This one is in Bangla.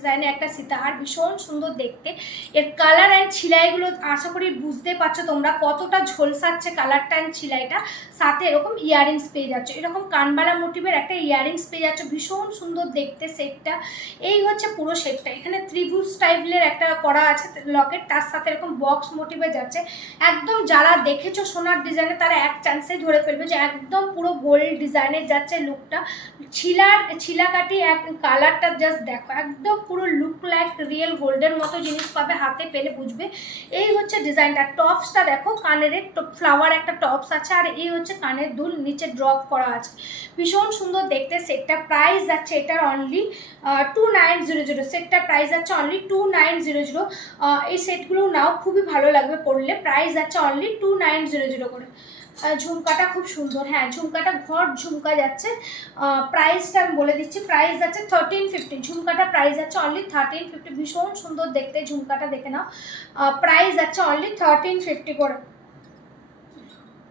ডিজাইনে একটা সীতাহার, ভীষণ সুন্দর দেখতে। এর কালার অ্যান্ড ছিলাইগুলো আশা করি বুঝতে পারছো তোমরা কতটা ঝলসাচ্ছে কালারটা অ্যান্ড ছিলাইটা। সাথে এরকম ইয়াররিংস পেয়ে যাচ্ছ, এরকম কানবালা মোটিভের একটা ইয়াররিংস পেয়ে যাচ্ছ, ভীষণ সুন্দর দেখতে সেটটা। এই হচ্ছে পুরো সেটটা। এখানে ত্রিভুজ স্টাইলের একটা করা আছে লকেট, তার সাথে এরকম বক্স মোটিভে যাচ্ছে। একদম যারা দেখেছো সোনার ডিজাইনে তারা এক চান্সে ধরে ফেলবে যে একদম পুরো গোল্ড ডিজাইনের যাচ্ছে লুকটা। ছিলাকাটি এক কালারটা জাস্ট দেখো, একদম পুরো লুক লাইক রিয়েল গোল্ডের মতো জিনিস পাবে, হাতে পেলে বুঝবে। এই হচ্ছে ডিজাইনটা। টপসটা দেখো, কানের ফ্লাওয়ার একটা টপস আছে, আর এই হচ্ছে কানের দুল নিচে ড্রপ করা আছে, ভীষণ সুন্দর দেখতে। সেটটা প্রাইস যাচ্ছে এটার অনলি 2900। সেটটার প্রাইস যাচ্ছে অনলি 2900। এই সেটগুলো নাও, খুবই ভালো লাগবে পরলে। প্রাইস যাচ্ছে অনলি 2900 করে। ঝুমকাটা খুব সুন্দর, হ্যাঁ ঝুমকাটা ঘর ঝুমকা যাচ্ছে। প্রাইসটা আমি বলে দিচ্ছি, প্রাইস যাচ্ছে 1350। ঝুমকাটা প্রাইস যাচ্ছে অনলি 1350, ভীষণ সুন্দর দেখতে ঝুমকাটা, দেখে নাও। প্রাইস যাচ্ছে অনলি 1350 করে।